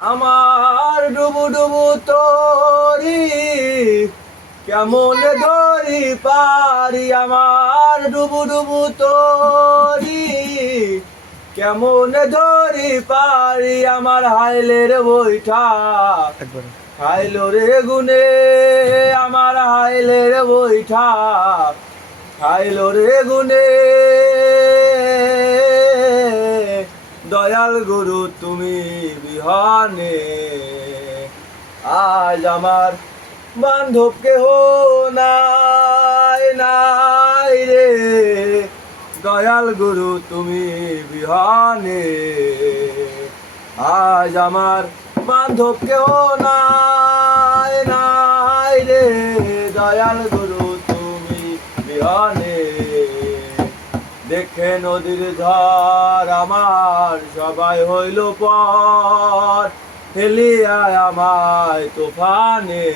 আমার ডুবু ডুবু তরি কেমন ধরি পারি, আমার ডুবু ডুবু তরি কেমন ধরি পারি, আমার হাইলের বৈঠা হাইলো রে গুনে, আমার হাইলের বৈঠা হাইলো রে গুনে। দয়াল গুরু তুমি বিহানে আজ আমার বান্ধব কেহ নাই নাই রে, দয়াল গুরু তুমি বিহানে আজ আমার বান্ধব কেহ নাই নাই রে, দয়াল গুরু তুমি বিহানে। দেখে নদীর ধার আমার সবাই হইল পর, ফেলিয়া আমায় তুফানে।